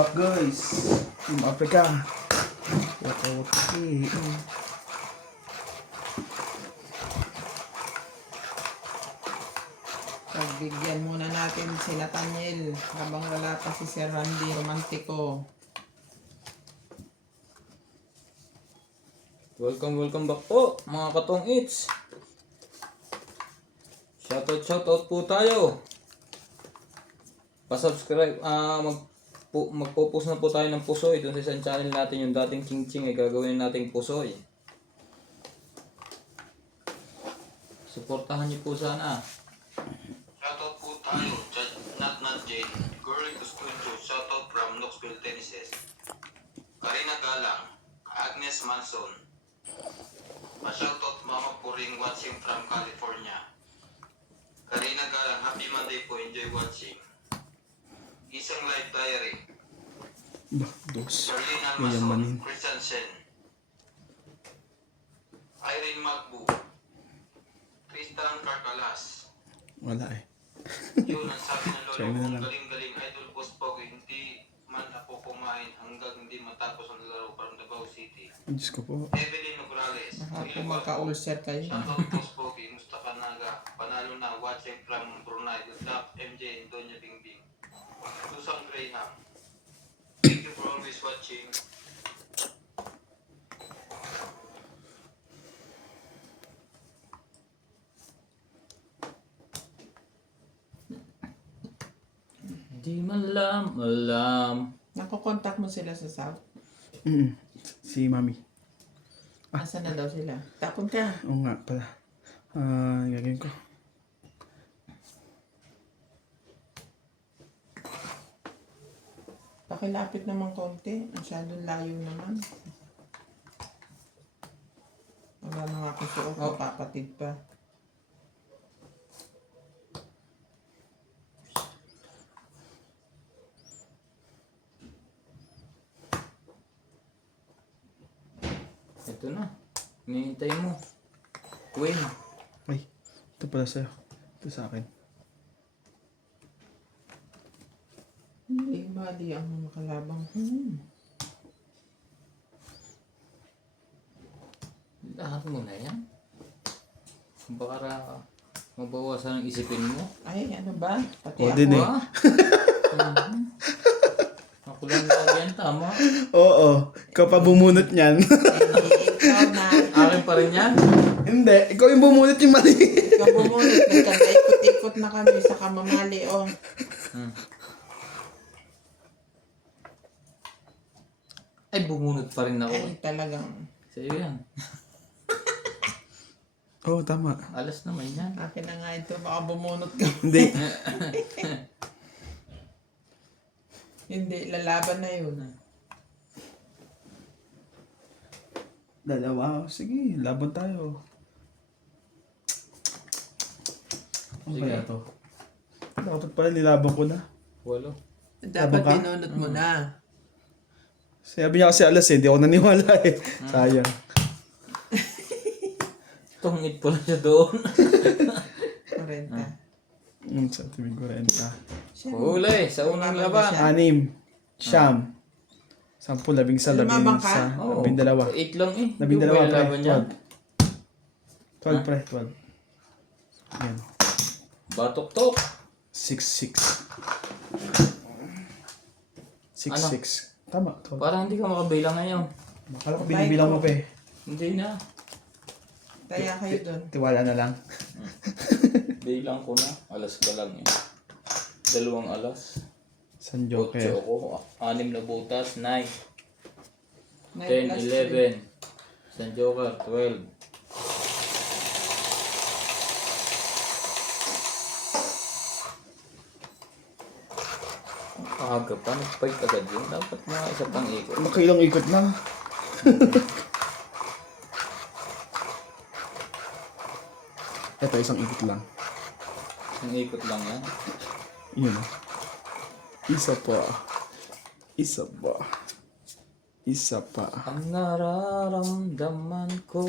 back guys. Team Africa. Okay. Pagbigyan muna natin si Nathaniel habang wala pa si Sir Randy Romantico. Welcome back po mga katong eats. Shoutout po tayo. Pa-subscribe, magpo-post na po tayo ng pusoy doon sa isang channel natin, yung dating Ching Ching ay gagawin nating pusoy. Suportahan niyo po sana. Shoutout po tayo, Not Jane, Curly Custudio, shoutout from Knoxville, Tennessee. Karina Galang, Agnes Manson. Ma-shoutout Mama Puring watching from California. Karina Galang, happy Monday po, enjoy watching. Isang live diary. Dos. Charlene Yayamanin. Almason, Christensen. Irene Magbu. Tristan Carcalas. Wala eh. Yun ang sabi ng lolo China na kong lang. galing-galing idol boss Pogi. Hindi man ako kumain hanggang hindi matapos ang laro from Davao City. Diyos ko po. Evelyn Nograles. Kung magka-ulcer kayo. Shoutout boss Pogi. Mustafa Naga. Panalo na watching from Brunei. Good luck MJ and Donya Bingbing. Susan Graham. Thank you for always watching. Di man alam. Nakokontak mo sila sa South? Si Mami. Asa na daw sila? Tapon ka. Oo nga pala. Gagawin ko. Pakilapit naman konti. Masyadong layo naman. Wala na nga akong suot. Papapatid pa. Ito na. Hinihintay mo. Queen. Ay, ito pala sa'yo. Ito sa akin. Hindi bali ang mga kalabang. Lahat mo na yan. Baka mabawasan ang isipin mo. Ay, ano ba? Pati O, ako. din eh. Ah? Ako lang lagi yan, tama. Oo. Ikaw pa bumunot niyan. Ikaw na. Akin pa rin yan. Hindi. Ikaw yung bumunot yung mali. Ikaw bumunot. Nagkanda-ikot-ikot na kami sa kamamali. Oh. Ay, bumunot pa rin ako. Ay, talagang. Sa'yo yan. Oo, tama. Alas naman yan. Akin na nga ito. Baka bumunot ka. Hindi. Hindi, lalaban na yun. Dalawa. Sige, laban tayo. Ano Sige. kaya to? Dapat pala nilaban ko na. 8. Dapat Laban ka? binunot mo na. Sabi niya kasi alas eh. Hindi ako naniwala eh. Sayang. Tungit pala siya doon. 40. Sa tibig 40. Huli, sa unang laban. 6. Siyam. 10, 11, Lumabang ka? 12, 12. 8 lang eh. 12 Hindi ko pre. laban yan. 12 pre. 12. Yan. Batok-tok. 6, 6. 6, Ano? 6. Tama. 12. Parang hindi ka makabilang ngayon. Akala ko binibilang mo pa eh. Hindi na. Kaya kayo doon. Tiwala na lang. Bilang ko na. Alas ka lang eh. 2 alas. San 8 Joker. ako. 6 na butas. 9. 10, 9 plus 11. San Joker, 12. Aga pa, nag-fight agad yun. Dapat mga isa pang ikot. Nakailang ikot na. Ito, isang ikot lang. Isang ikot lang yan. Yun. Isa pa. Isa pa. Isa pa. Ang nararamdaman ko.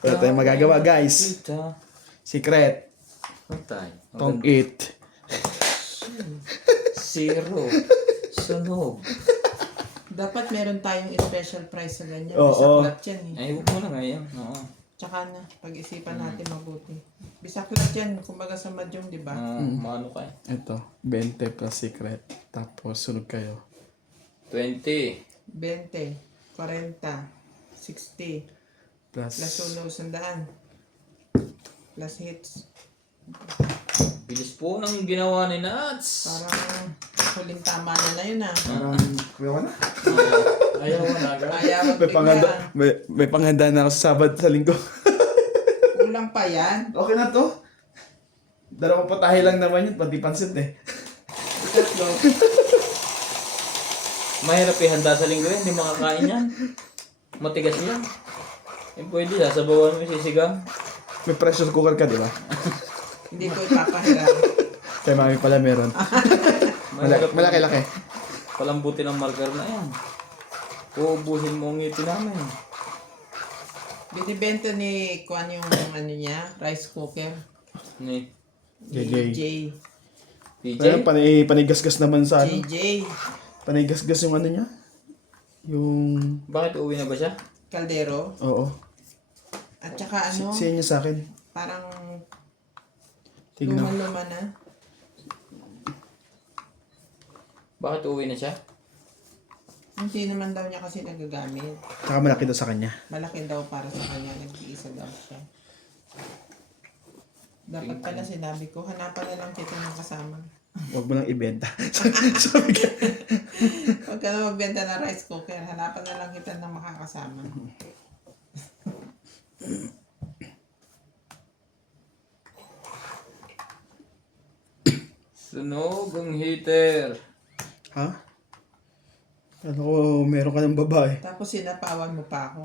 Wala tayong magagawa, guys. Kita. Secret. Huwag tayo. Tong 8. Zero. Sunog. Dapat meron tayong special price sa ganyan. Oo. Bisaklat yan eh. Ay, huwag mo na ngayon. Oo. Tsaka na, pag-isipan natin mabuti. Bisaklat yan, kumbaga sa madyong, di ba? Maano ka eh. Ito, 20 plus secret. Tapos sunod kayo. 20. 20, 40, 60, Plus, plus sunog, 100, plus hits. Bilis po ng ginawa ni Nats. Parang huling tama na yun ah. parang, kuya ko na. Ayaw mo na, girl. Kaya May panghanda, may panghanda na ako sa Sabado sa Linggo. kulang pa yan. Okay na to. Dalawang patahe lang naman yun, pati pansit eh. Tatlo. Mahirap ihanda sa linggo yan. Hindi makakain yan. Matigas yan. Eh, pwede. Sasabawan mo yung sisigang. May pressure cooker ka, di ba? Hindi ko ipapahiram. Kaya mami pala meron. Malaki-laki. Palambutin ang marker na yan. Uubusin mo ang ngipin namin. Binibenta ni Kwan yung ano niya, rice cooker. Ni JJ. PJ. Kaya panigasgas naman sa ano. JJ. Panigasgas yung ano niya. Yung... Bakit uwi na ba siya? Caldero. Oo. At saka ano, Siya niya sa akin. parang Tignan. luma-luma na. Bakit uwi na siya? Hindi naman daw niya kasi nagagamit. Saka malaki daw sa kanya. Malaki daw para sa kanya, nag-iisa daw siya. Dapat pala sinabi ko, hanapan na lang kita ng kasama. Huwag mo lang ibenta. Sabi ka. Huwag ka na magbenta ng rice cooker, hanapan na lang kita ng makakasama. Sunog ang heater. Ha? Ano ko, meron ka ng babae. Tapos sinapawan mo pa ako.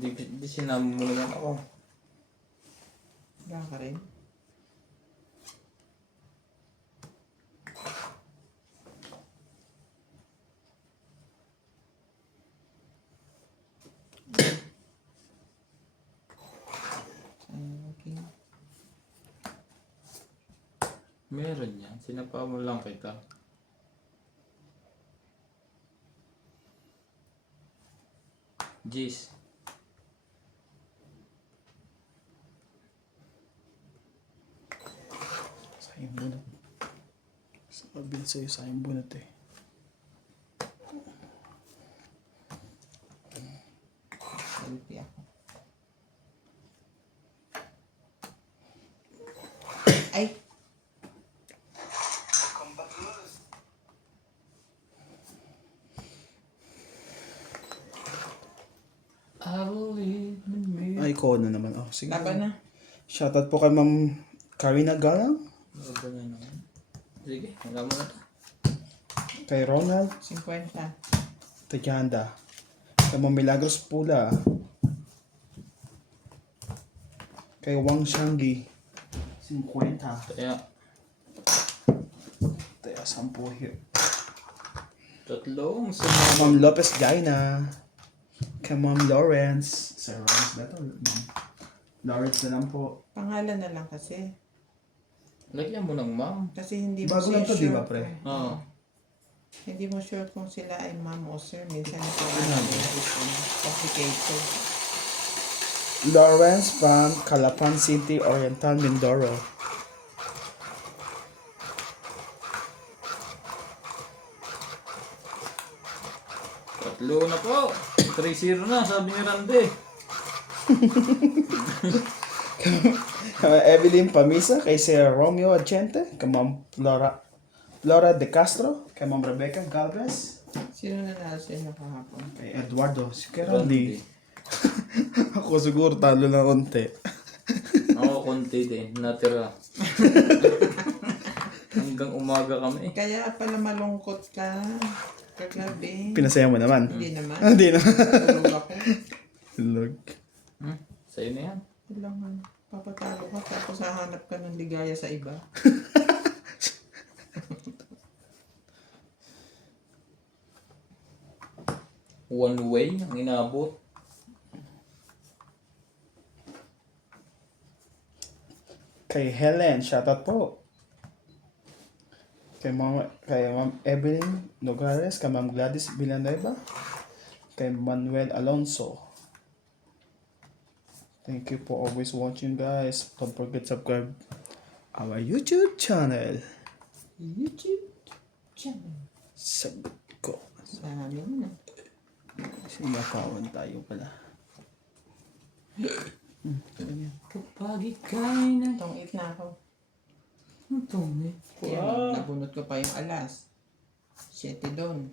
Di sinama mo naman ako. Ba ka rin? Okay. Meron yan. Sinapa mo lang kita. Jeez. Sayang bunot. Sabi sa'yo, sayang bunot eh. Selfie ako. Ay! I believe in me. Ay, ko na naman. Oh, sige. Laban na. Shoutout po kay Ma'am Karina Galang. Ano na naman? Sige, wala mo na to. Kay Ronald 50. Tajanda. Kay Ma'am Milagros Pula. Kay Wang Shangi 50. Kaya, Kaya 10 here. tatlong sunod. Ma'am Lopez Jaina. Kay Ma'am Lawrence. Sir Lawrence ba ito? Ma'am Lawrence na lang po. Pangalan na lang kasi. Lagyan mo ng ma'am. Kasi hindi mo Bago siya lang to, sure. di ba, pre? Oo. Hindi mo sure kung sila ay ma'am o sir. Minsan ito complicated. Lawrence from Calapan City, Oriental, Mindoro. Tatlo na po. 3-0 na, sabi ni Randy. Evelyn Pamisa, kay Sir Romeo Achente, kay Ma'am Flora De Castro, kay Ma'am Rebecca Galvez, Sino nanalo sa inyo kahapon? kay Eduardo, si kay Randy. Ako siguro talo lang konti. Ako konti din, natira. Hanggang umaga kami. Kaya pala malungkot ka. Kagabi. Pinasaya mo naman. Hindi naman. Hindi na. Tulog ako. Look. Sa'yo na yan. Kailangan. Papatalo ka tapos hahanap ka ng ligaya sa iba. One way ang inabot. Kay Helen, shoutout po. kay Ma'am Evelyn Nogales, kay Ma'am Gladys Villanueva, kay Manuel Alonso. Thank you for always watching, guys. Don't forget to subscribe our YouTube channel. YouTube channel. Sagot ko. Sabi mo na. Sinakawan tayo pala. Kapag ika'y na... Itong eat na ako. Itong Yan, nabunot ko pa yung alas. 7 doon.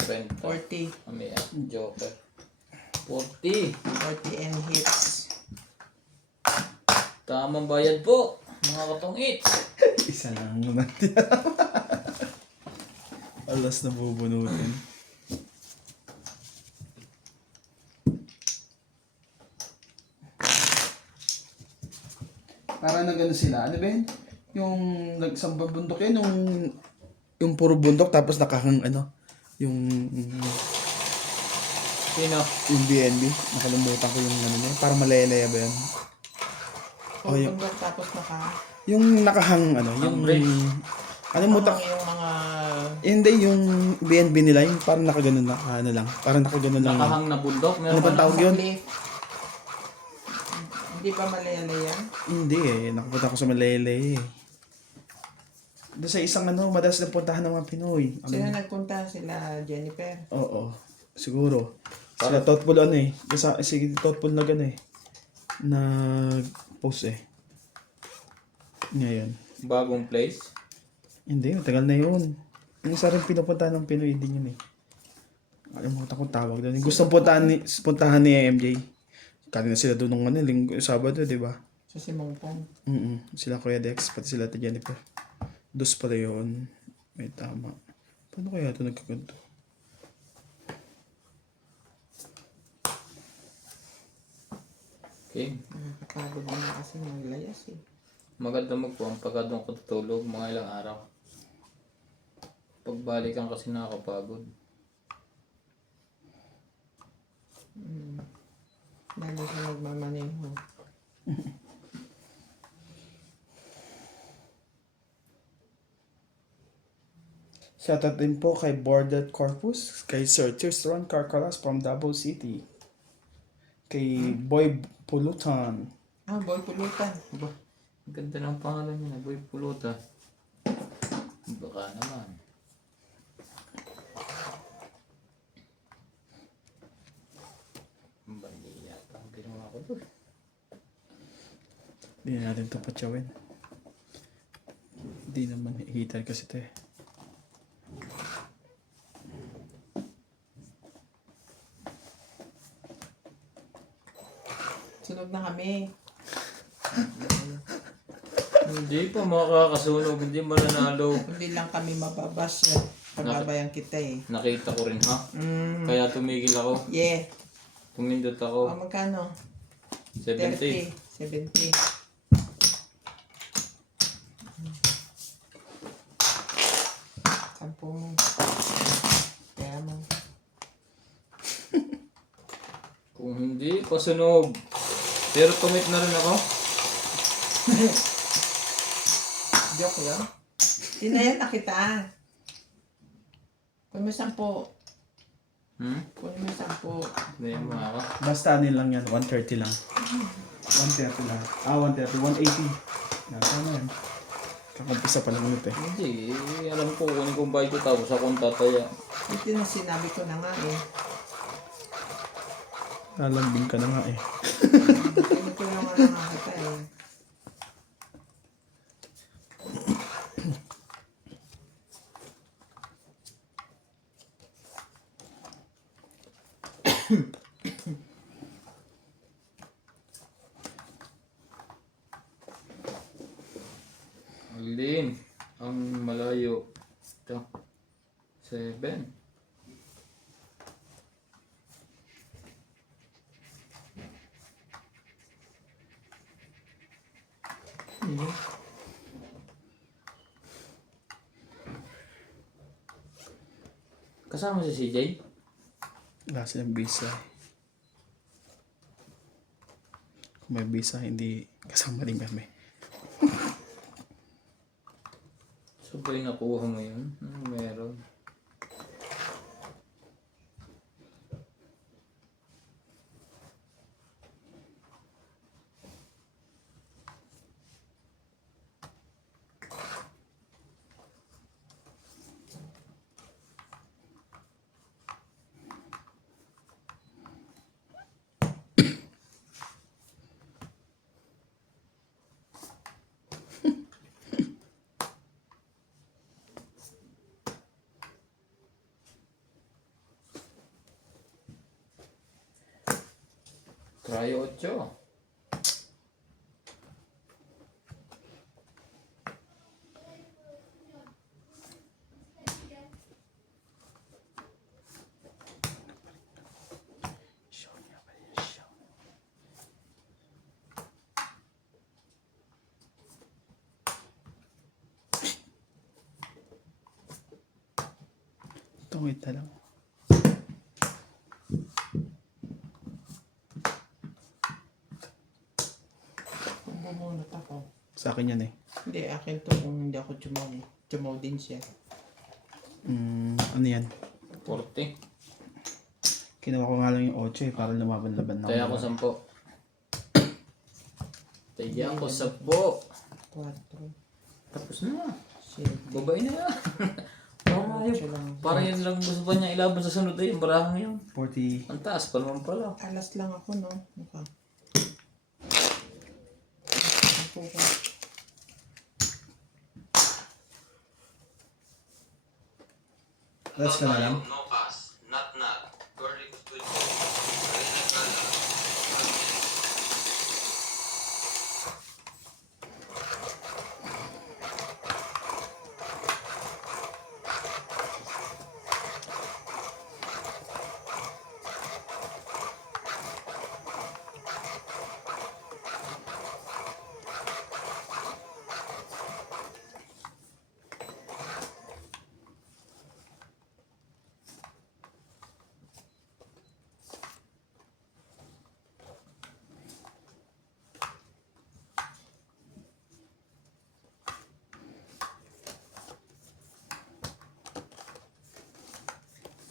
30. 40. May joker. 40. 40 and hits. Tamang bayad po, mga katong eats. Isa lang natin. Alas na bubunutin. Para nag ano sila, ano ba yun? Yung nagsambang bundok yun, yung puro bundok tapos nakahang ano, yung Sino? BNB. Nakalimutan ko yung ano niya, para malaya ba yun? Oh, yung, Bundok tapos yung nakahang ano, yung Umbre. ano mo tak, yung mga hindi yung BNB nila, yung parang nakaganon na, ano lang, parang nakaganon lang. Nakahang na bundok. Ano Meron ba ba tawag yun? cliff. Hindi pa malayalaya. Hindi nakapunta ko sa Malele eh. Doon sa isang ano, madalas na puntahan ng mga Pinoy. Ano? Sino nagpunta? Sila Jennifer. Oo, siguro. Sila thoughtful ano eh. Kasi si thoughtful na gano'n eh. Nag-post eh. Ngayon. bagong place? Hindi, matagal na yun. Yung isa rin pinupuntahan ng Pinoy din yun eh. Alimutan kong tawag doon. Gustong puntahan ni MJ. Kali na sila doon ng ano, linggo, Sabado, di ba? Sa Simongpong. Sila Kuya Dex, pati sila Ate Jennifer. Dos pala yun. May tama. Paano kaya ito nagkaganto? Okay. Nakakapagod na kasi maglayas eh. Maganda magpuang pagka doon ko tutulog mga ilang araw. Pagbalikan kasi nakakapagod. Lalo sa nagmamaneho. Shoutout din po kay Bordet Corpus, kay Sir Tirstron Carcaras from Davao City, kay Boy Pulutan, Ah, boy pulutan. Ba, ang ganda ng pangalan niya, Boy Puluta. Baka naman. Bali yata ang ginawa ko doon. Hindi na natin ito patsawin. Hindi naman heater kasi ito eh. Sunog na kami. Hindi pa makakasunog, hindi mananalo. Hindi lang kami mababas. Pagbabayan kita eh. Nakita ko rin ha. Kaya tumigil ako. Yeah. Tumindot O, ako. magkano? 70. 70. Sampo mo. Kaya mo. Kung hindi, pasunog. Pero tumit na rin ako. Joke yun? Tinayan na kita. Kunin mo 10. Kunin mo 10. Hindi mo ako. Basta ano lang yan, 130 lang. 130 lang. 130, 180. Tama yan. Kakumpisa pa lang ulit eh. Hindi, alam ko kunin kong bayad ko tapos akong tataya. Ito na sinabi ko na nga eh. Lalambing ka na nga eh. Tinutulungan na nga kita eh. Alin, ang malayo. Ito. 7. Kasama si CJ? Wala silang visa eh. Kung may visa, hindi kasama din kami. So ba yung nakuha mo yun? Meron. Cryo 8. Tungit na lang. Kung bumunot ako. Sa akin yan eh. Hindi, akin to kung hindi ako chumaw. Chumaw din siya. Ano yan? 40. Kinuha ko nga lang yung 8 para lumaban-laban na. Kaya ako 10. Kaya ako 10. 4. Tapos na. 7. Babae na yan. Parang ayaw. Parang yun lang gusto pa niya ilaban sa sunod ay yung barahang yun. 40. Ang taas pa naman pala. Alas lang ako, no? Mukha. Ako ko. That's ka na lang. No pass. Not. Curly Custodio. Karina Galang.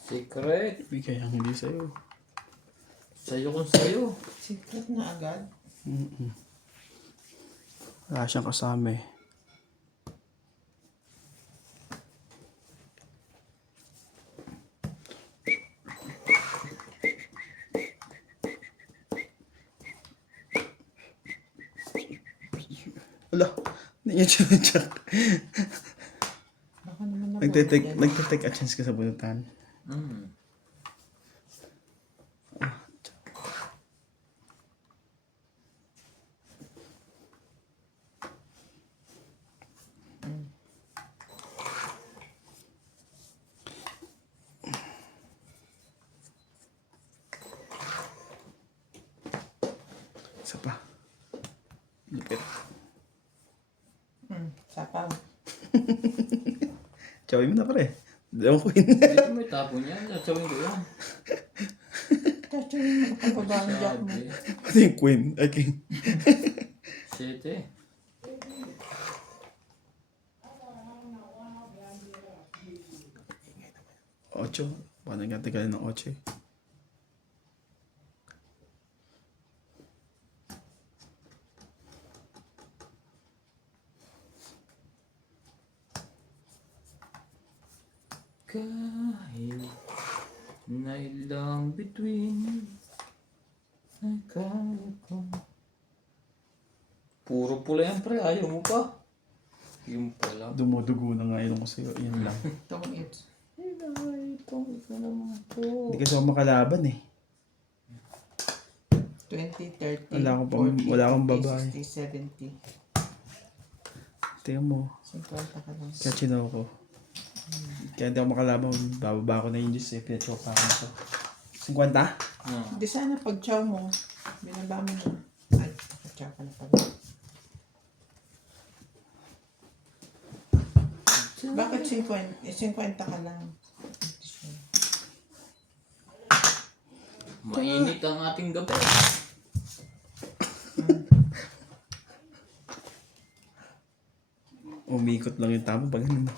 Secret. Bigay ang hindi sa'yo. Sa'yo kung sa'yo. Secret na agad. Wala siyang kasama eh. Wala. Hindi niya check. Baka naman na Nagtitake a chance ka sa bunutan. Mm. Isa pa. Lupit. Sapaw. Chawin mo na pare. Dalawang queen. Dito may tapon yan. Satsawin ko yan. Tachuin mo ang babang jack mo. Sabi. Ano yung queen? Ay, king. 7. Ocho. Paano nga tagalin ng 8 eh. Kahit na ilang between ay kaya ko. Puro pula yan pre, ayaw mo pa. Yung pala. Dumudugo na nga ilong ko sa'yo. Yan lang. Itong it. Itong ikaw naman po. Hindi kasi ako makalaban eh. 20, 30, Wala akong babae. 60, 70. Tingnan mo. 50 ka lang. Kaya chinaw ko. Kaya hindi ako makalaban. Bababa ko na yung juice eh. Pinachoka ko na to. 50? Ah. Hindi sana pag chow mo, binaba mo na. Ay, chow ka na pala. Bakit 50? 50 ka lang. Mainit ang ating gabi. Umikot lang yung tama pag ano.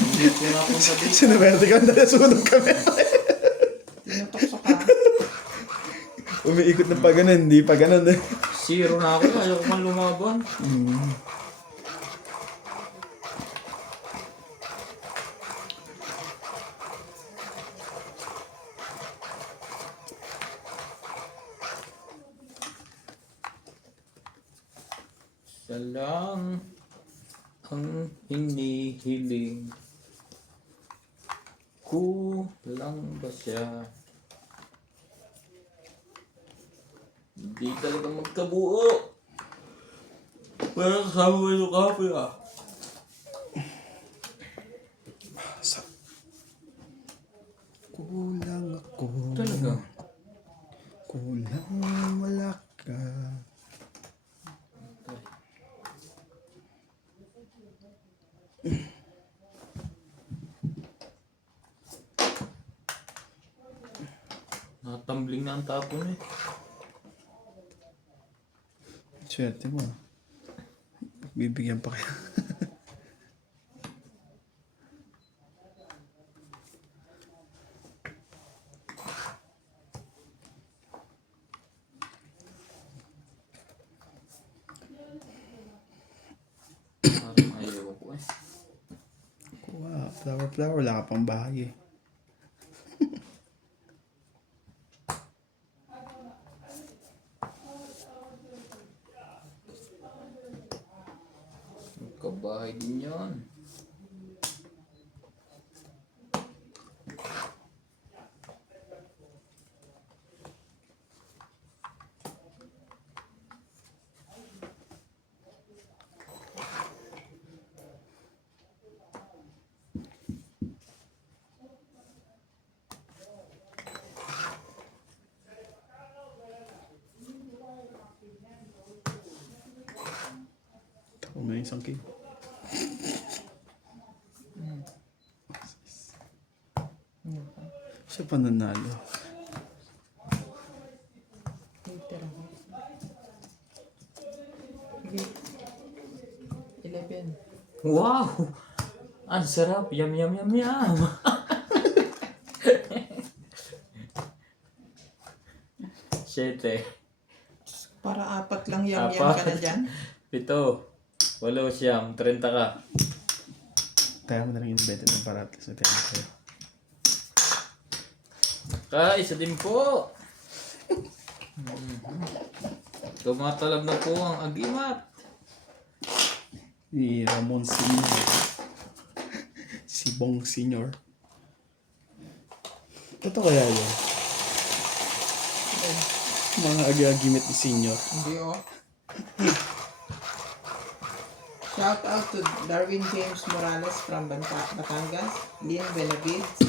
Hindi ko napunta dito. Sinumerte ka na nasunog kami. Tinutokso ka. Umiikot na pa ganun, hindi pa ganun eh. Zero na ako. Ayaw ko man lumaban. Siya lang ang hinihiling. Kulang ba siya? Hindi talaga magkabuo. Parang kasama mo yung kape ah. Kulang ako. Talaga? Kulang wala ka. Nakatumbling na ang tapon eh. Swerte mo. Bibigyan pa kaya. Parang ayaw ko eh. Kuha, flower, wala ka pang bahay eh. Kabahay din yan. Ako may isang kilo. Siya pa nanalo. Later ako. Sige. 11. Wow! Ang sarap! Yum yum yum yum! Siyete. Para apat lang yam-yam ka na dyan. 7, 8, 9, 30 ka. Kaya mo na lang inibenta ng para at least natin kayo. Isa din po. Tumatalab na po ang agimat. Ni Ramon Senior. Si Bong Senior. Ito kaya yun. Mga agi-agimit ni Senior. Hindi oh. Shout out to Darwin James Morales from Batangas, Lynn Benavides,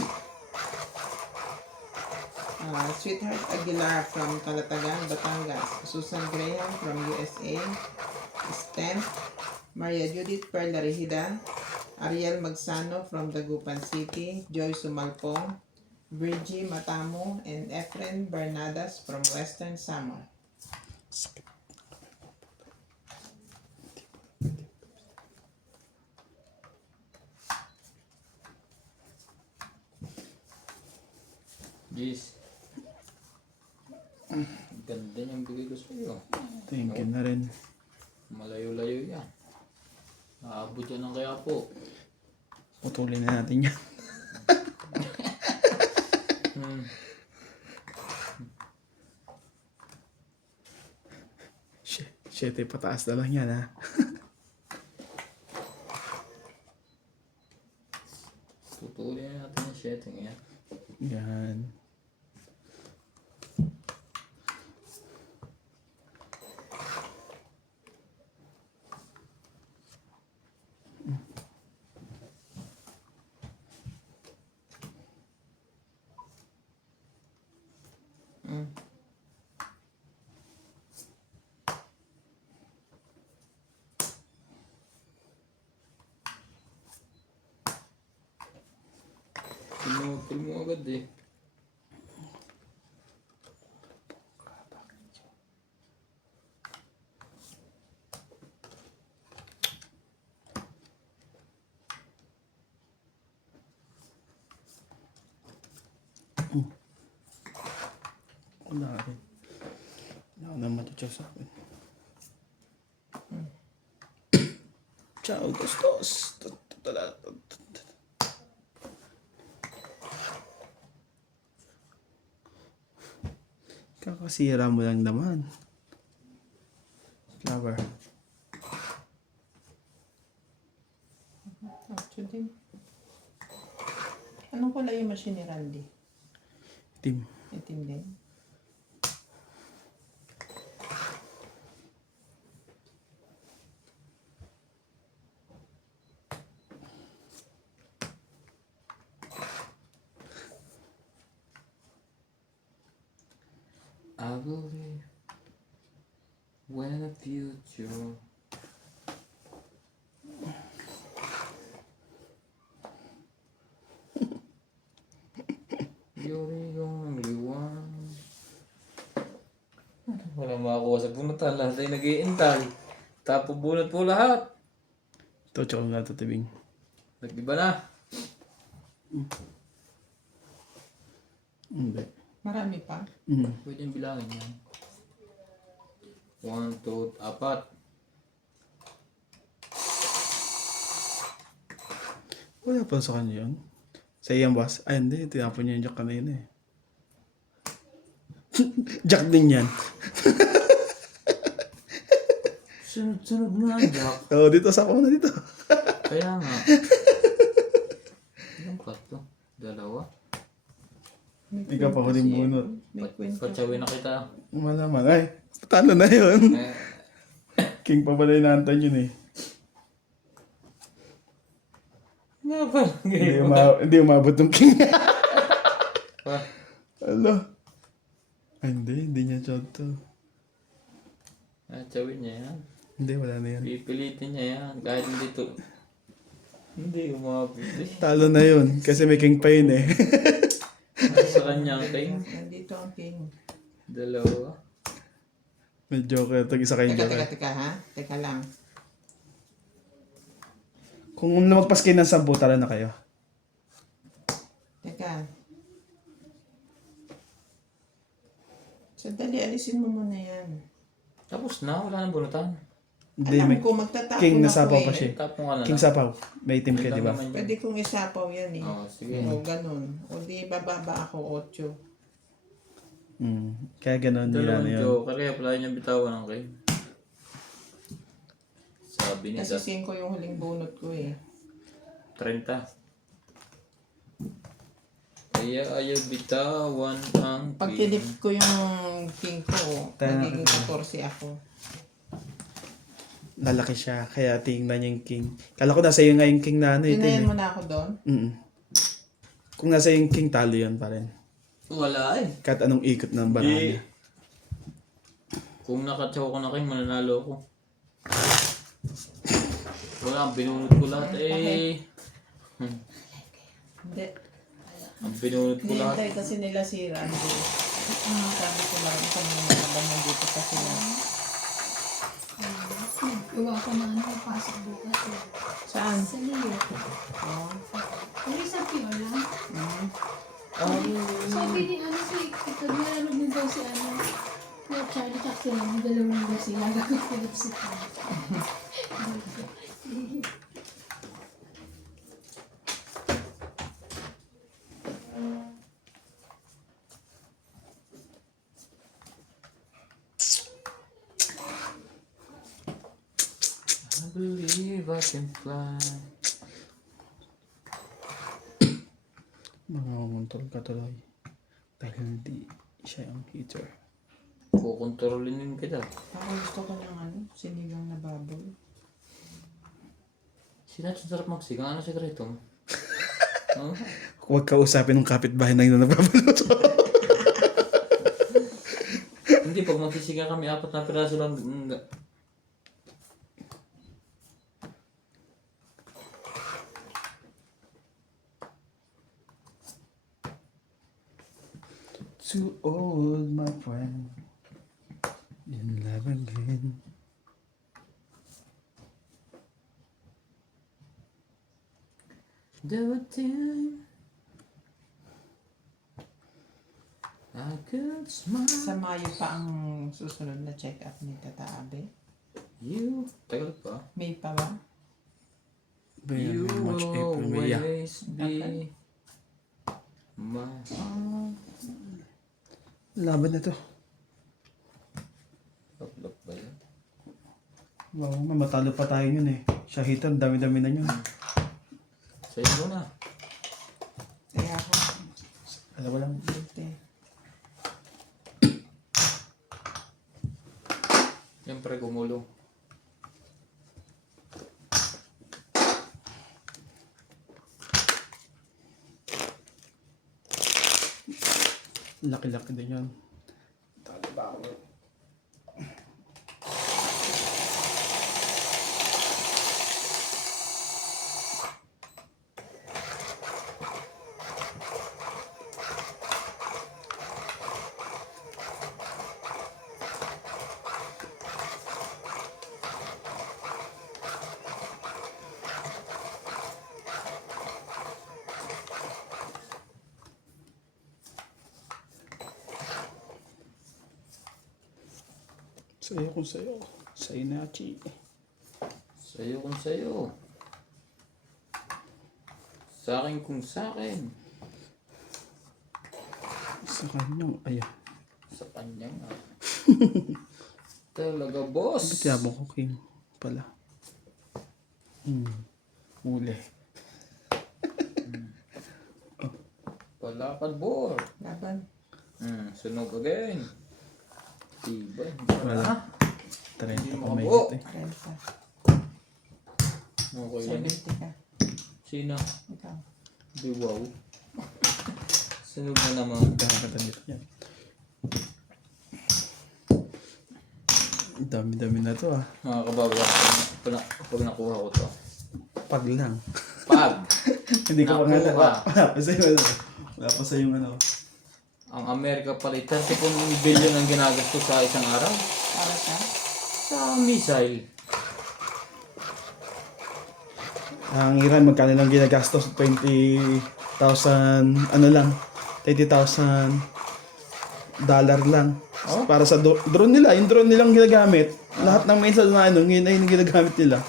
Sweetheart Aguilar from Calatagan, Batangas, Susan Graham from USA, Stem, Maria Judith Perla Regida, Ariel Magsano from Dagupan City, Joy Sumalpong, Virgie Matamo, and Efren Bernadas from Western Samar. Jeez. Ganda niyang bigay ko sa'yo. Thank you na rin. Malayo-layo yan. Aabot yan ng kaya po. Putulin na natin yan. Siyete pataas na lang yan ha. Tutulin na natin yung setting yan. Yan. Pinupil mo agad eh. Wala rin. Wala ko naman ito sa akin. Ciao, gustos. Kakasira mo lang naman. Flower. Actually, anong kulay yung machine ni Randy? Team. Itim din. I believe when the future you're the only one. Wala makakuha sa bunutan. Lahat ay nag-iintay. Tapo bunot po lahat. Ito, tsaka nga ito tibing. Nag-iba na. Hindi. Marami pa. Pwede yung bilangin yan. 1, 2, 4. Wala pa sa kanya yun. Sa iyang boss. Ay, hindi. Tinapon niya yung jack kanina eh. Jack din yan. Sunod-sunod nga, Jack. Oo, dito sa ako na dito. Kaya nga. Ilang pa to? Dalawa? Ikaw pa huling bunot. May kwento. Patsawin na kita. Malaman. Ay, talo na yun. Eh, King pa pala inaantan yun eh. nga pa. Hindi umabot ng king. Pa. Alo. Ay, hindi niya shot to. Patsawin niya yan. Hindi, wala na yan. Pipilitin niya yan. Kahit hindi to. Hindi umabot eh. Talo na yun. Kasi may king pa yun eh. Sa kanya ang king. Nandito ang king. Dalawa. May joker. Tag isa kayong joker. Teka ha. Teka lang. Kung lumagpas kayo ng 10, talo na kayo. Teka. Sandali, alisin mo muna yan. Tapos na. Wala nang bunutan. Hindi, Alam may ko, magtatapon king ako nasapaw eh. pa siya. Tapong ka na King lang. sapaw. May team ka, Wait di lang ba? naman yun. Pwede kong isapaw yan eh. Oo, sige. O ganun. O di bababa ako 8. Kaya ganun nila Dalawang na yun. joker. Kaya pala niya bitawan ng king. Sabi niya. Kasi 5 yung huling bunot ko eh. 30. Kaya ayaw bitawan ang Pag king. tinip ko yung king ko, nagiging 14 ako. Lalaki siya. Kaya tingnan niya yung king. Kala ko nasa iyo nga yung king na ano eh. Tinayan Tim, mo na ako doon? Kung nasa yung king, talo yan pa rin. Wala eh. Kahit anong ikot ng baraha. Kung nakatsaw ko na king, mananalo ako. Wala, binunod ko lahat eh. Hindi. Ang binunod ko lahat. Hinihintay kasi nila si Randy. Sabi ko lang kung mga nandito pa sila. Gawa ko na pasok bukas eh. Saan? Sa Leo. Oh. Hindi sa Pio lang. Mm. Sabi ni si ito, nilalog mo daw si na Charlie Jackson lang, dalawang daw sila. Gagawin Philip si I believe I can fly. Mga muntol ka tuloy. Dahil hindi siya ang hitter. Kukontrolinin kita. Ako gusto ko ng sinigang na baboy. Sinat sa sarap magsigang. Ano sekreto mo? Oh? Huwag ka usapin ng kapitbahay na yun na nababaluto. Hindi, pag magsisigang kami, 4 na piraso lang. Too old, my friend. In love again. There were time. could smile. Sa Mayo pa ang susunod na check-up ni Tata Abe. You, tagal pa. May pa ba? Ba yan, You March, will April, May. Yeah. always be my heart. Laban na to. Look ba yun? Wow, matalo pa tayo yun eh. Siya hitter, dami-dami na yun. Sa'yo muna. Kaya ako, Alam mo lang. guilty. Siyempre gumulong. Laki-laki din yun. Talo ba ako? Sa'yo kung sa'yo. Sa'yo na, Chi. Sa'yo kung sa'yo. Sa akin kung sa akin. Sa kanyang, ayan. Sa kanya nga. Talaga, boss. Ba't yabang ko, King? Pala. Uli. Palakad, bor. Laban. Sunog again. Diba? Wala. 30 Hindi pa may makabuo. hit eh. Renta. Okay lang. 70 ka. Sino? Ikaw. Di wow. Sunog na naman. Kakakata dito yan. Dami-dami na to ah. Mga kababayan, pag nakuha ko to. Pag lang. Pag Hindi ko pa nga Nakuha. wala pa sa'yo ano. Wala pa sa'yo ano. ang Amerika pala 30 billion ang ginagastos sa isang araw Para ka? sa missile. Ang Iran, magkano lang ginagastos? 20,000, ano lang, $20,000 lang. Oh? Para sa drone nila, yung drone nilang ginagamit, lahat ng missile na ano, yun ay yung ginagamit nila.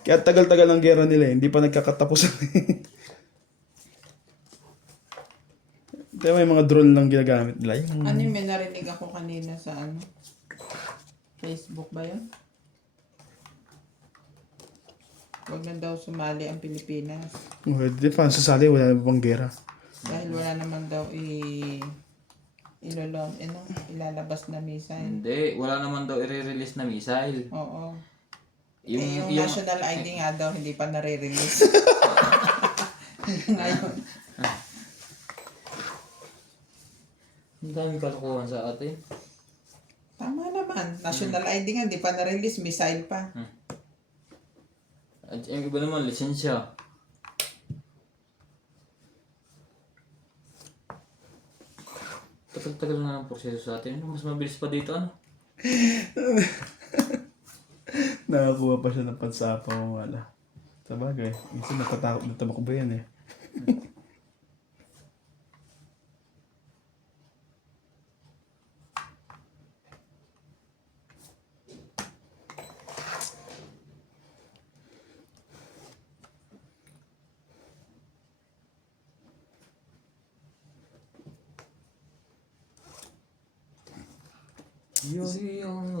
Kaya tagal-tagal ang gera nila, hindi pa nagkakatapusan. Kaya may mga drone lang ginagamit nila. Yung, Ano yung may narinig ako kanina sa ano? Facebook ba yun? Huwag na daw sumali ang Pilipinas. di pa sasali, wala na bang gera. Dahil wala naman daw ilalabas na missile. Hindi, wala naman daw i-release na missile. Oo. Yung, Yung yung, national ID nga daw hindi pa nare-release. Ngayon. ang daming kalokohan sa atin. Tama naman. National ID nga hindi pa na-release. Missile pa. At yung iba naman, lisensya. Tagal-tagal na ang proseso sa atin. Mas mabilis pa dito, ano? Nakakuha pa siya ng pansapang wala. Sa bagay, minsan natatakot na tamakbo yan eh.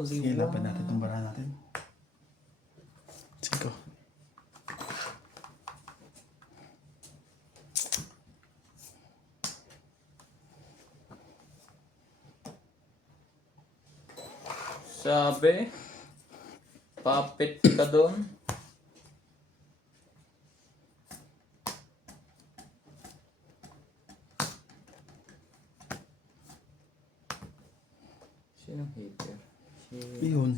Sige, laban natin itong bara natin. 5. Sabi, papit ka doon. Sinong hater? Yun.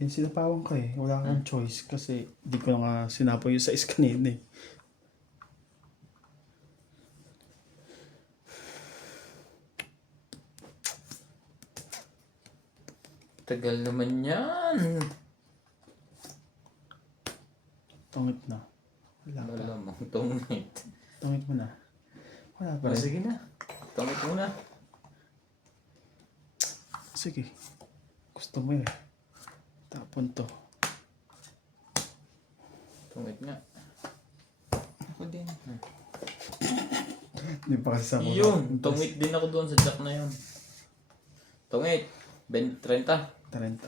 Yung sinapawang ka eh. Wala kang choice kasi di ko na nga sinapaw yung size kanina eh. Tagal naman yan. Tungit na. Wala pa. Malamang tungit. Tungit mo na. Wala pa O, rin. sige na. Tungit muna. Sige. Gusto mo eh. Tapon to. Tungit nga. Ako din. Hindi pa kasi sa Yun, tungit din ako doon sa jack na yun. Tungit. 30. 30.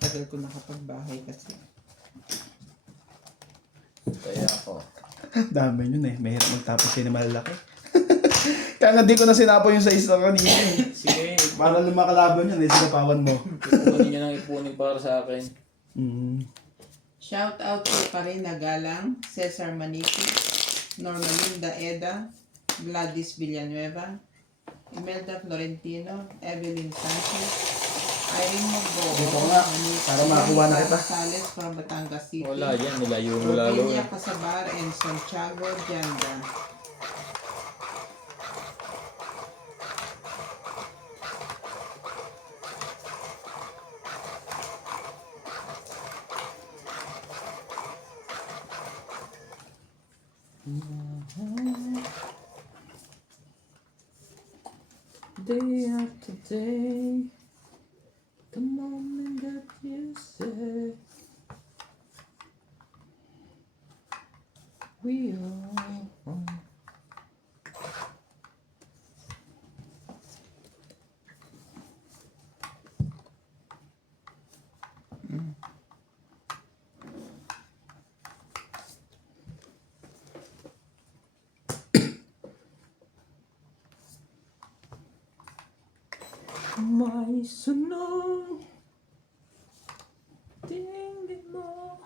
Tagal ko nakapagbahay kasi. Kaya ako. Dami yun eh. Mahirap magtapos kayo na malalaki. Kaya nga di ko na sinapo yung sa isa kanina eh. Sige, Para lumakalaban yun eh. Sinapawan mo. ipunin nyo ng ipunin para sa akin. Shout out kay Parina Galang, Cesar Maniki, Normalinda Eda, Gladys Villanueva, Imelda Florentino, Evelyn Sanchez, Irene Mogbo, Dito ko nga, para makakuha na kita. Sales from Batangas City, Wala yan, nilayo mo lalo. Robinia Casabar, and Santiago Janda. Day after day, the moment that you said we are one. May sunog tingin mo.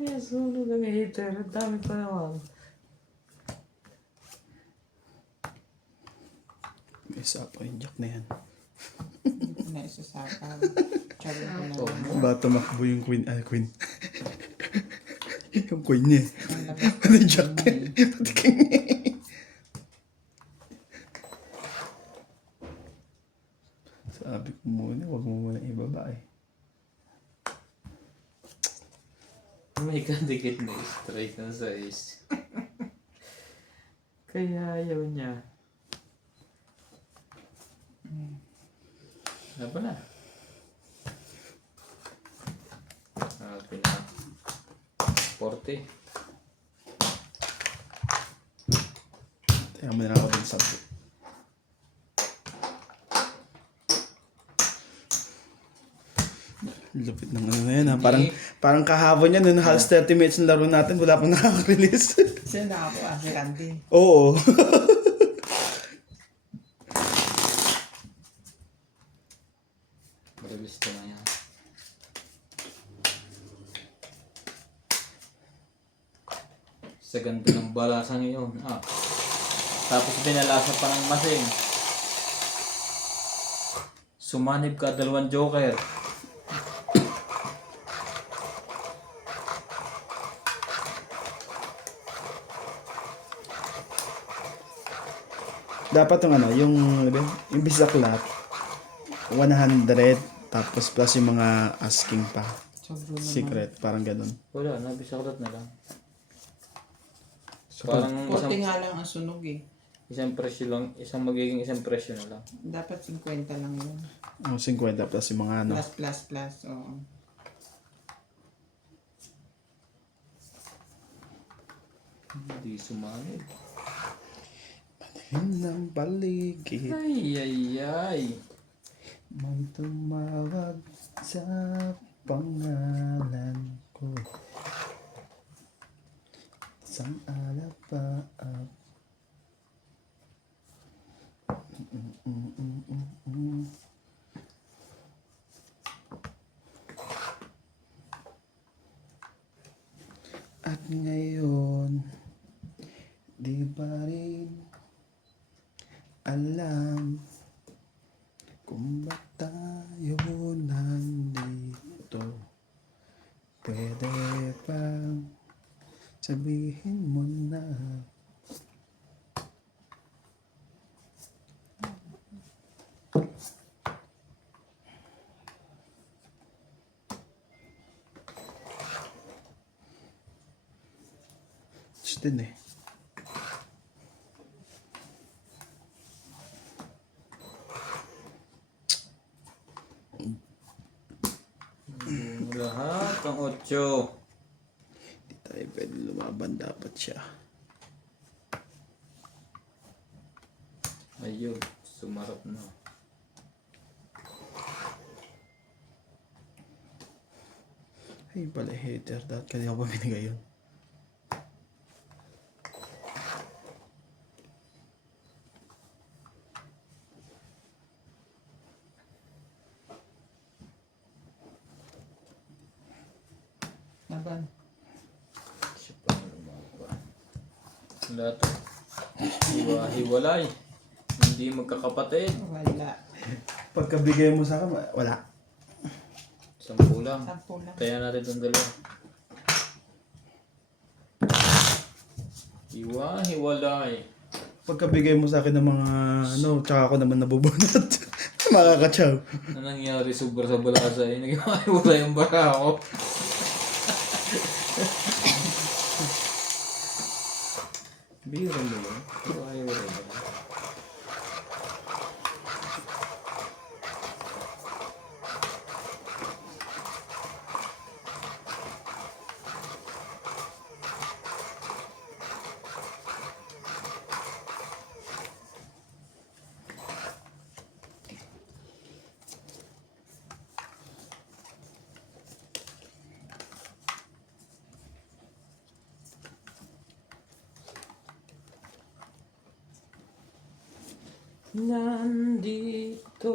May sunog ang hater. Ang dami pa naman. May sapo yung jack na yan. Hindi ko na isasapaw. Tsabi ko na lang. Ba tumakbo yung queen. Queen. Yung queen niya eh. Ang labas ko Ano yung jack na na Pati kanya eh. Sabi ko muna, huwag mo muna ibaba eh. May kadikit na straight na size. Kaya ayaw niya. Ano ba na? Pina 40. Kaya mo na lang ako din sabi. Lupit ng ano na yan ha. Parang kahapon yan, nung halos 30 minutes ng laro natin, wala pang nakaka-release. Siya na ako, si Randy. Oo. Release ko na yan. Sa ganda ng balasa ngayon. Tapos pinalasa pa ng masing. Sumanib ka 2 joker. Dapat yung ano, yung bisaklat, 100, tapos plus yung mga asking pa. Sobro naman. Secret, parang ganun. Wala, nabisaklat na lang. Parang 40 nga lang ang sunog eh. isang presyo lang, isang presyo na lang. Dapat 50 lang yun. 50 plus yung mga ano. Plus, oo. Hindi sumanib. Yun ang paligid, Ay. may tumawag sa pangalan ko. Isang alapaap. At ngayon, di ba rin alam kung ba't tayo nandito? Pwede bang sabihin mo na? Gusto din eh. Itong 8. Hindi tayo pwede lumaban. Dapat siya. Ayun, sumarap na. Ay pala hater. Dapat kanina ko pa binigay yun. Laban. Siya pa ang lumaban. Lahat. Hiwa-hiwalay. Hindi magkakapatid. Wala. Pagkabigay mo sa akin, wala. 10 lang. 10 lang. Kaya natin itong dalawa. Hiwa-hiwalay. Pagkabigay mo sa akin ng mga tsaka ako naman nabubunot. Makakatsaw. Ano nangyari? Sobra sa balasa eh. Nag-hiwalay ang bara ako. Biro mo yun. Hiwa-hiwalay ba? Nandito.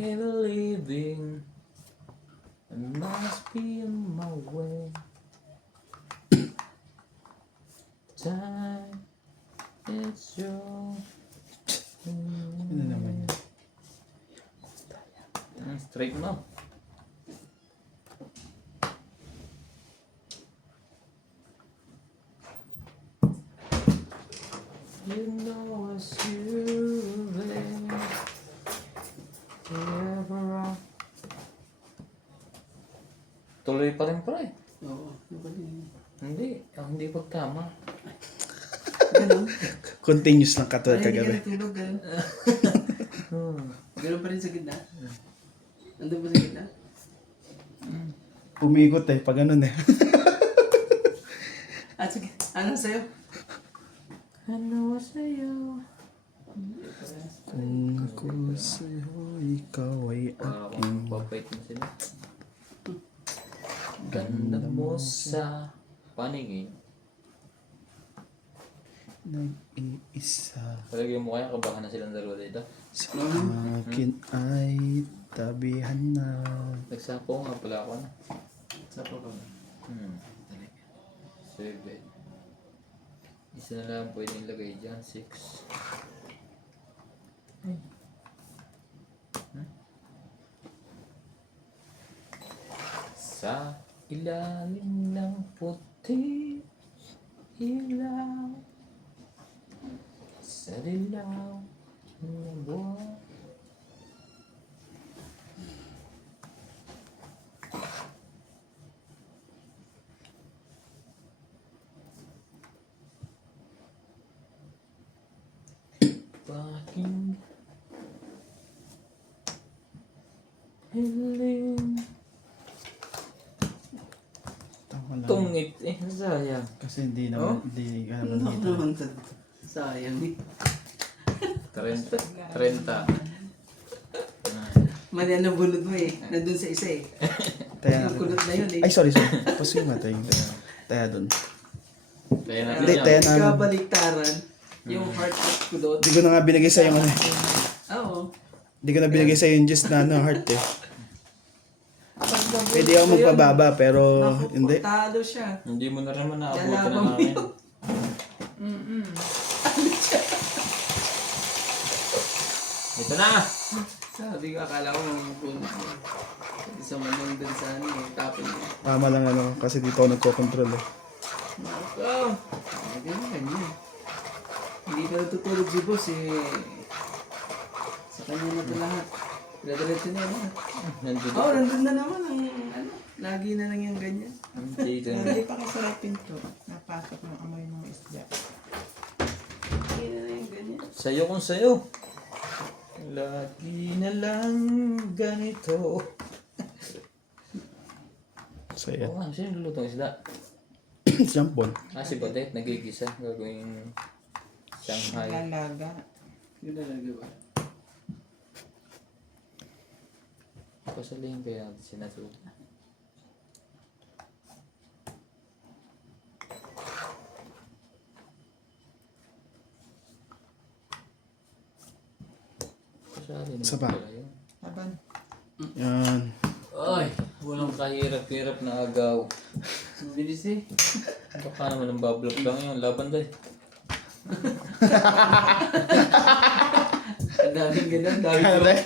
Believing I must be on my way. Time, it's your. Ano naman yun? Straight mo. You know it's you there. Forever. Tuloy pa rin pre. Oo, Hindi, hindi pagtama. Ganun. Continuous lang katulad Ay, hindi ka kagabi. natulog, ganun. Hmm. Ganun pa rin sa gitna. Nandun pa sa gitna? Umikot pag ganun At sige, ano sa'yo? Ano sa'yo? Kung ako sa'yo, ikaw ay Parang papait mo sila. Ganda mo sa paningin. nag-iisa. Palagay mo kaya kabahan na silang dalawa dito. Sa akin ay tabihan na. Nagsapo nga pala ako na. Sa pa ba? 7. Isa na lang pwedeng ilagay dyan. 6. Sa ilalim ng puti ilaw sa dilaw ng buwan. Paking hiling Tama lang. tungit sayang. Kasi hindi naman, hindi ka naman Ano dito. naman sa... Sayang eh. 30. Mali ang nabunod mo eh. Nandun sa isa eh. Taya Yung na. kulot na yun eh. Ay, sorry. Tapos yung matay. Taya dun. Kaya natin Hindi, yan. tayo na. Kabaliktaran. Yung heart at kulot. Hindi ko na nga binigay sa'yo yung Oo. Hindi ko na binigay sa'yo yung gist na heart Pag nabunod Pwede ako mo yun, magpababa pero naku, hindi. talo siya. Hindi mo na naman naabutan Dalawang na namin. Ito na! Sabi ko, akala ko mamabunod mo. Isa man lang dun sa ano eh. Tapon mo. Tama lang kasi dito ako nagko-control Marco! Ay, ganyan. Hindi pa natutulog si boss eh. Sa kanya na ito lahat. Diretso na yan. Nandito. Oo, nandun na naman ang ano. Lagi na lang yung ganyan. Nandito na. Hindi pa kasara yung pinto. Napasok ng amoy ng isda. Lagi na lang yung ganyan. Sayo kung sayo. Lagi na lang ganito. So, Oo yan. nga, sino lulutong isda? Jampon. Si Badet, nagigisa. Gagawing Shanghai. Lalaga. Yun talaga ba? Pasalihin kaya natin sinasuka. Pasali naman Isa pa. pala yun. Laban. Yan. Ay, walang kahirap-hirap na agaw. Ang bilis eh. Baka naman ang bablog lang yun. Laban dahil. Ang daming ganun. Daming Kaya joker. rin?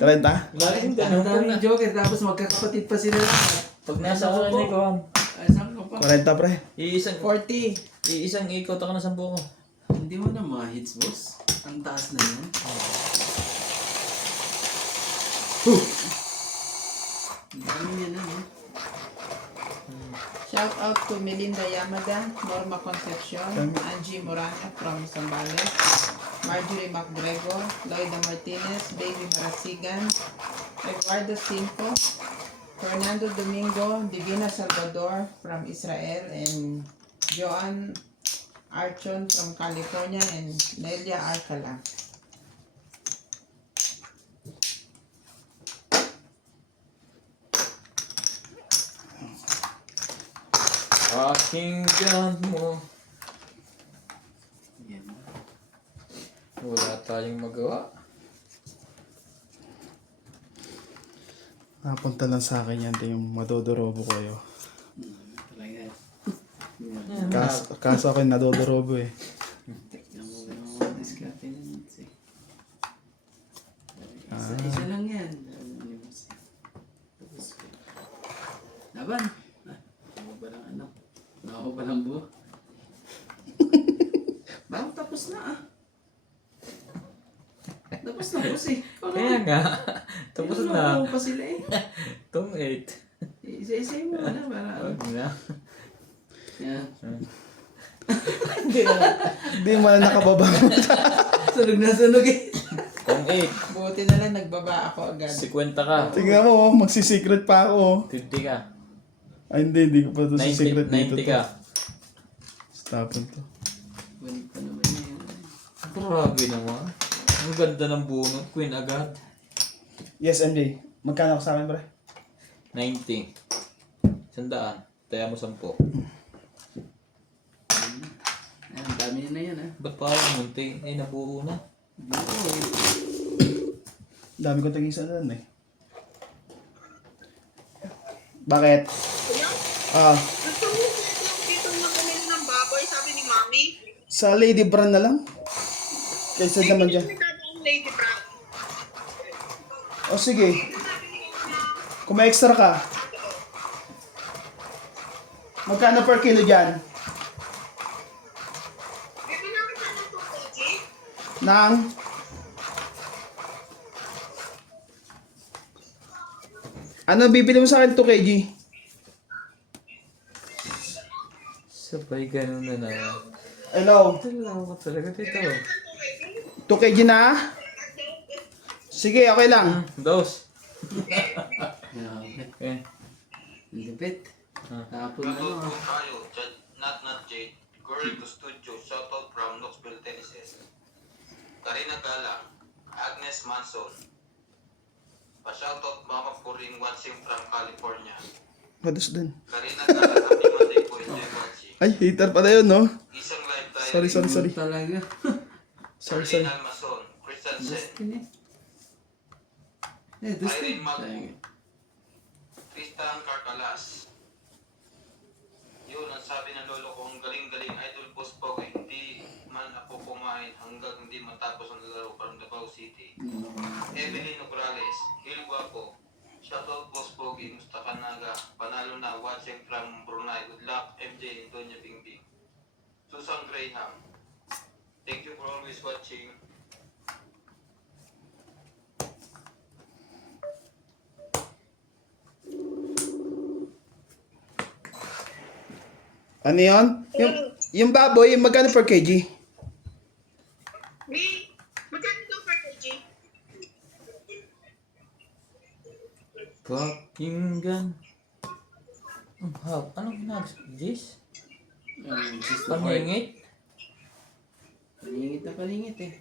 30? Laging Ang ganun ka na. daming joker. Tapos magkakapatid pa sila. Pag nasa ka na ikaw, Ay, saan ka pa? 40 pre.40. iisang ikot ako na 10 ko. Hindi mo na mga hits, boss. Ang taas na yan. Ang dami niya na, eh. Shout out to Melinda Yamada, Norma Concepcion, Angie Morana from Zambales, Marjorie McGregor, Loida Martinez, Baby Marasigan, Eduardo Cinco, Fernando Domingo, Divina Salvador from Israel, and Joan Archon from California, and Nelia Arcala. Pakinggan mo. Yan. Wala tayong magawa. Napunta lang sa akin yan. Yung madodorobo ko kayo. Talaga. Kaso ako yung nadodorobo eh. Tignan mo ba yung mga diskarte na hits, eh. Isa lang yan. Laban. Ako ba lang ano? Ako ba lang buo? Bakit tapos na ah? Tapos na boss eh. Kaya nga. Tapos na. pa sila eh. Tong 8. Isa-isa mo na para ano. Huwag na. Yan. Hindi mo na nakababa. Sunog na sunog eh. Tong 8. Buti na lang nagbaba ako agad. 50 ka. Tingnan mo, oh, magsisecret pa ako. 50 ka. Ay hindi ko pa ito sa 90, secret dito. 90 ka. Stopon to. Balik pa naman yan. Grabe naman. Ang ganda ng bunot. Queen agad. Yes, MJ. Magkano ka sa akin, pre? 90. 100. Taya mo 10. Ayan, ang dami na yan ah. Ba't parang munti? Ay, nabuo na. Dito eh. Dami ko tagisa doon eh. Bakit? Ah, Gusto mo dito magaling ng baboy, sabi ni Mami. sa Lady Brand na lang. Kaysa naman dyan. May dadaan Lady Brown. O sige. Kung may extra ka. Magkano per kilo dyan? Bibili namin sa ng 2 kg. Nang? Ano bibili mo sa akin 2 kg? Sabay ganun na naman. Hello? Dalawa ko talaga dito. 2 kg na? Sige, okay lang. Dos. Grabe. Okay. Ang lipit. Tapos Shoutout ano po ah. tayo, Not Jade, Gorico Studio, shoutout from Knoxville, Tennessee. Karina Galang, Agnes Manson, pa-shoutout Mama Puring watching from California. Mados dun. Karina Galang, happy Monday po, enjoy watching. Ay, hater pala yun, no? Isang live tayo. Sorry. Talaga. Sorry. Cardinal Mason, Christian Sen, Dustin eh. Eh, Dustin. Irene Magu, Tristan Carcalas. Yun, ang sabi ng lolo ko, ang galing-galing, Idol Boss Pogi, hindi man ako kumain hanggang hindi matapos ang laro from Davao City. Evelyn Nograles, Gil Guapo, shoutout Boss Pogi, Mustafa Naga, panalo na, watching from Brunei. Good luck, MJ, Doña Bingbing. Susan Graham, Thank you for always watching. Ano yun? Yung baboy, magkano per kg? May, magkano daw per kg? Pakinggan. Ang hap. Anong ginagawa? Jis? Just Paningit? Palingit na palingit eh.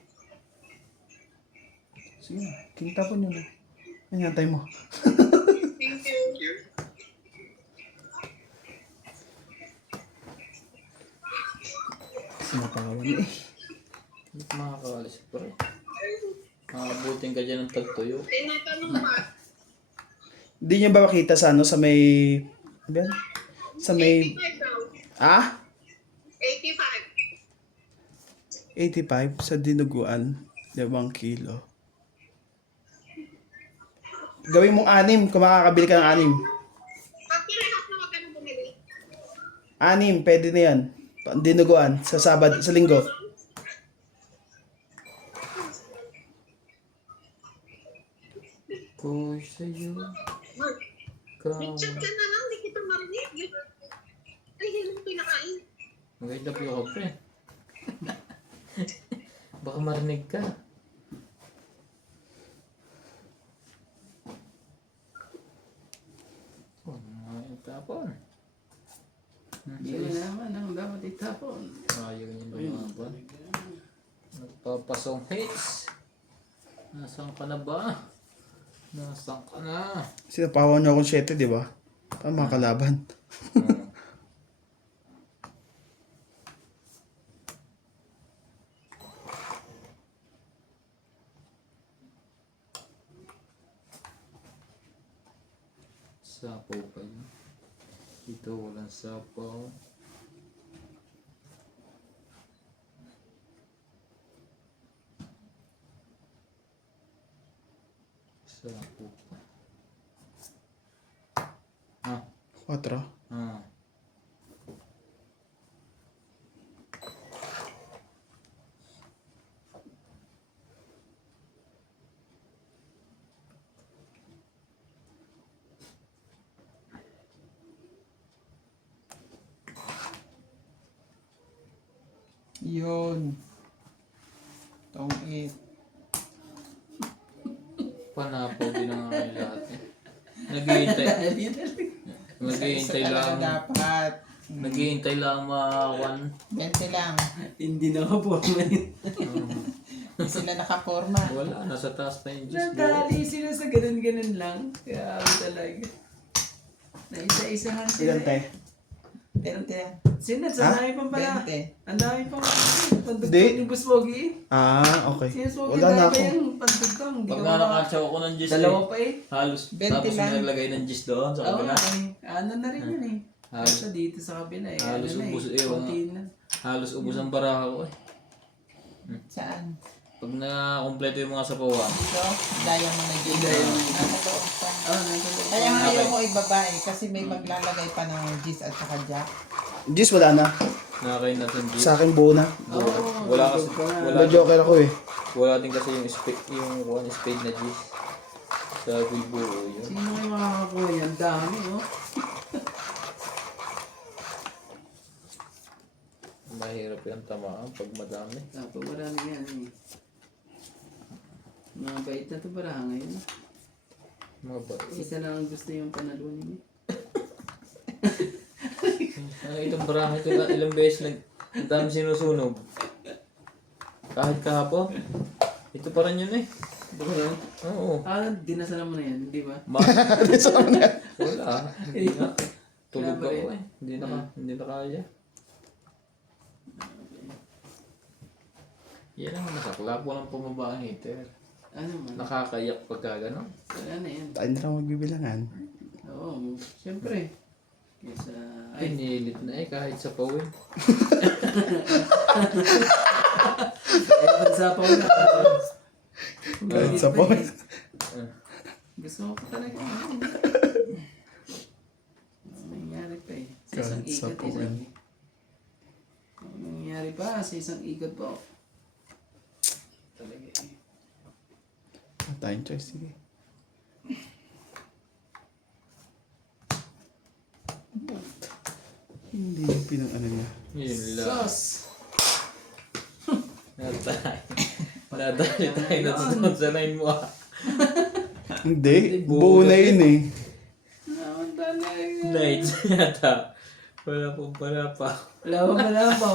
Sige na, kinitapon nyo na. Ano yantay mo? Thank you. Sinapawan eh. Hindi ka makakawalis pa rin. Makabuting ka dyan ng tagtuyo. Tinatanong pa. Hindi nyo ba makita sa ano, sa may... Ano ba yan? Sa may... 85 daw. Ah? 85. 85 sa dinuguan. 5 kilo. Gawin mong 6 kung makakabili ka ng 6. Pag parehas na magkano bumili? 6, pwede na yan. Dinuguan, sa Sabado, sa Linggo. Ko sa'yo. Mark, nag-chat ka na lang, hindi kita marinig. Ay, hindi mo pinakain. Maganda po ako, pre. Baka marinig ka. Oh, mga tapon. Hindi mo naman ang dapat itapon. Ayaw niya lumaban. Nagpapasong hits. Nasaan ka na ba? Nasaan ka na? Sinapawan nyo akong 7, di ba? Para makakalaban. Sapaw pa yun. Ito walang sapaw. Sapaw pa. Ah, 4. ah. Yun. Tong 8. Panapaw din ang mga lahat eh. Naghihintay. Naghihintay lang. Dapat. Naghihintay lang mga 20 lang. Hindi na ako yun. Hindi sila nakaporma. Wala, nasa taas pa yung Diyos. Nadali sila sa ganun-ganun lang. Kaya talaga. Naisa-isahan sila. Ilan tayo? 20 lang. Sino? Sa dami pa pala. 20. Ang dami pa pala. Pandugtong Hindi. ni Buspogi. Ah, okay. Sinuspogi Wala na ba ako. yung pandugtong? Hindi Pag ka nga wala. nakatsaw ako ng Diyos Dalawa eh. pa eh. Halos, 20 tapos lang. may naglagay ng Diyos doon sa Oo kabila. nga eh. Ano na rin yun eh. Halos, Sa dito sa kabila eh. Halos Ano na ubos eh. eh, Konti na. halos ubos ang baraha ko eh. Saan? Pag na-kompleto yung mga sapawan, Dito? Daya mo na dito. Diamond. Nasa loob pa. Oh, nasa loob. Kaya nga ayaw mo ibaba eh. Kasi may maglalagay pa ng gis at saka jack. Diyos, wala na. nakakain natin Diyos. Sa akin buo na. Oo, Wala kasi, pa nga. wala, May joker ako eh. wala din kasi yung spade na Diyos. Sa Bilbo yun. Sino kayo makakakuha yan? Dami oh. Mahirap yung tamaan pag madami. Tapos marami yan eh. Mga bait na to para ngayon. Mga ba? Isa lang ang gusto yung panalunin niya. Itong baraha ito ilang beses ang dami sinusunog. Kahit kahapon. Ito pa rin yun eh. Oo. Dinasalan mo na yan, di ba? Wala. Hindi nga. Tulog Wala ba ako eh. Hindi na kaya. Yan ang nasaklap. Walang pumaba ang heater. Ano man? Nakakayak pagka gano'n. Wala na yan. Tayo na lang magbibilangan. Oo, siyempre. Kesa... Ay, nilit na eh kahit sa pawin. Ay, bansa pa wala. Kahit sa point. Gusto mo pa talaga. Nangyayari pa eh. Sa isang Kahit sa ikot, puwan. Nangyayari pa sa isang ikot po. talaga eh. Tayong choice, sige. Hindi yung pinang ano niya. Yun lang. Sus! Nadali tayo na sunod sa line mo ah. Hindi, buo na yun eh. Naman talaga. Nights yata. Wala pa. Wala pa.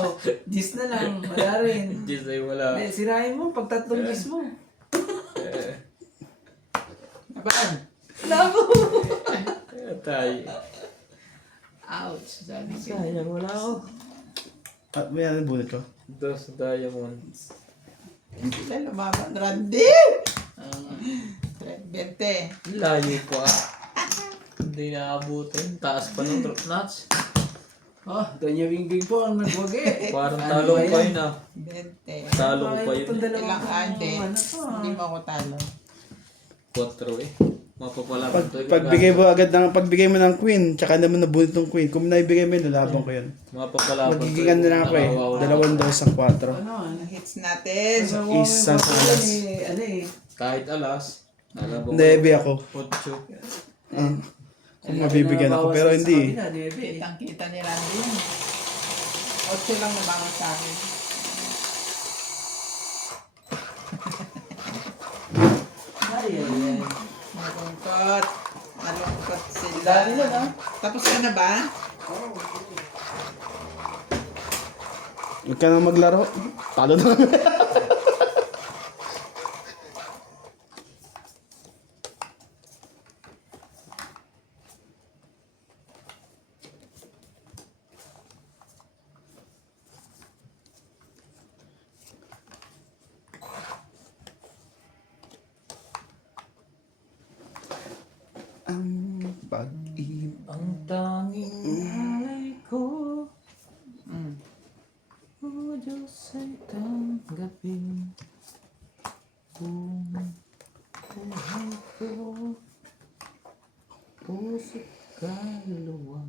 Gis na lang. Wala rin. Diyos ay wala. Hindi, sirahin mo pag tatlong gis mo. Aban, Labo! Tayo. Ouch! Sabi ko. Sayang wala ako. At may ano bunot ko? Dos diamonds. hindi na lumaban. Randy! 20. Layo pa. Hindi naabutin. Taas pa ng drop nuts. Oh, Doña Wingbing po ang nagwagi. Parang Ano talo ba pa yan? yun ah. 20. Talo pa yun. Itong dalawang Ilang ande. ano to, ah. Hindi mo ako talo. 4 eh. Mapapala Pagbigay mo ng queen, tsaka naman nabunot ng queen. Kung naibigay mo yun, lalaban ko yun. Mapapala Magiging ano na ako eh. 2 sa 4. Ano, ano? Hits natin. Isa sa alas. Ano eh. Kahit alas. Nalabang Nebe ako. 8. Ah, kung mabibigyan ako, pero hindi. Kitang-kita ni Randy yun. 8 lang nabangon sa akin. Ay, ay, ay. Malungkot. Malungkot sila. Dali na, no? Tapos ka na ba? Huwag ka nang maglaro. Talo na. Ang pag-ibig. Ang tanging alay ko. Mm. O Diyos ay tanggapin. Kung buhay ko. Puso't kaluluwa.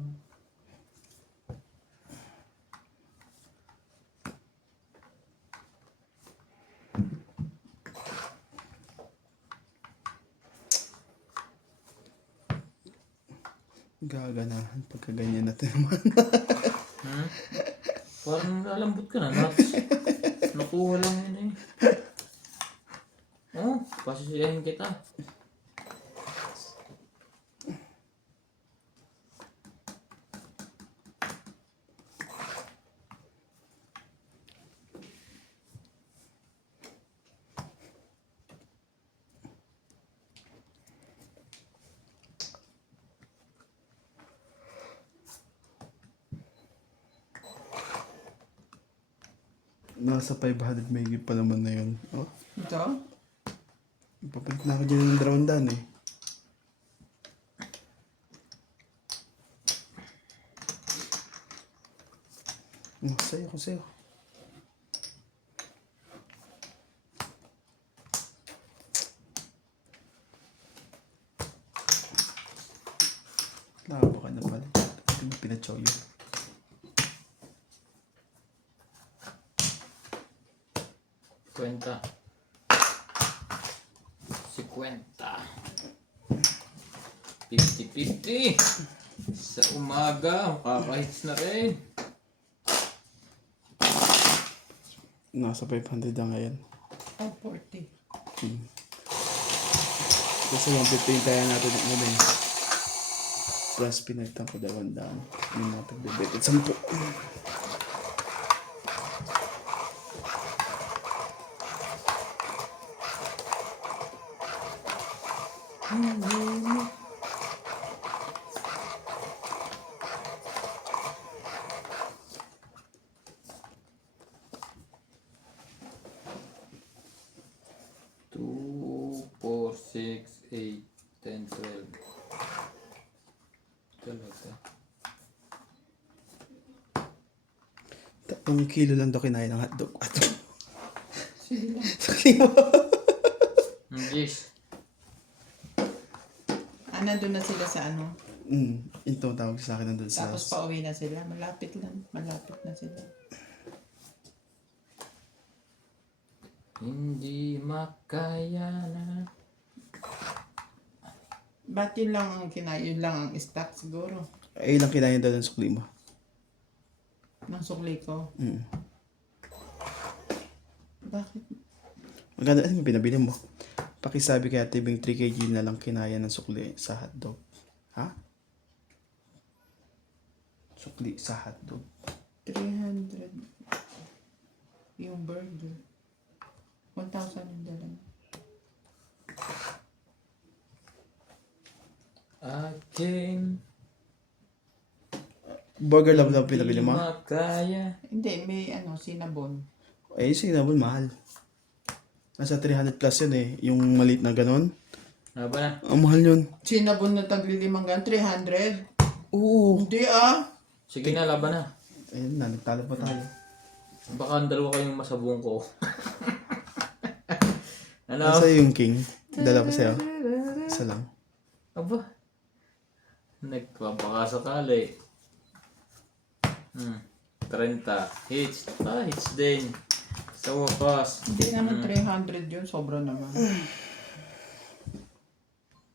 Gaganahan pagka ganyan natin naman. Hmm? Parang nalambot ka na, Nats. Nakuha lang yun eh. Oh, pasisiyahin kita. Nasa 500 may pa naman na yun. Oh, Ito? papalit na ako dyan ng drawndan eh. Sayo ko sa'yo. Labo ka na pala. Pinachow yun. Kwenta. 50. 50-50. Sa umaga, makakahits na rin. Nasa 500 na ngayon. Oh, 40. Kasi 115 tayo natin ng muna eh. Plus pinagtang ko 200. Yung mga pagbibigit. 10. Two, 4, 6, 8, 10, 12. Talaga. 3 kilo lang daw kinain ng hotdog. Sakli mo. Yes. Nandun na sila sa ano. Yung tawag sa akin nandun sa... Tapos pauwi na sila. Malapit lang. Malapit na sila. Hindi makaya na. Ba't yun lang ang yun lang ang stock siguro Ay, ilang kinain daw ng sukli mo. ng sukli ko. Mm. Bakit? Maganda, ano yung pinabili mo? Pakisabi kay Ate Bing 3 kg na lang kinaya ng sukli sa hotdog. Ha? Sukli sa hotdog. 300 yung burger. 1,000 yung dala. Aking Burger love love pinabili mo? makaya. Hindi, may cinnamon. Eh, cinnamon mahal. Nasa 300 plus yun eh. Yung maliit na ganon. Ano ba na? Ang mahal yun. Cinnamon na tagli-5 300. Oo. Hindi ah. Sige na, laban na. Ayun na, nagtalo pa tayo. Baka ang dalawa kayong masabong ko. Ano? Nasa yung king. Dala pa sa'yo. Isa lang. Aba. Nagpapakasakali. 30. Hits. Hits din. Sa wakas. Hindi naman 300 yun. Sobra naman.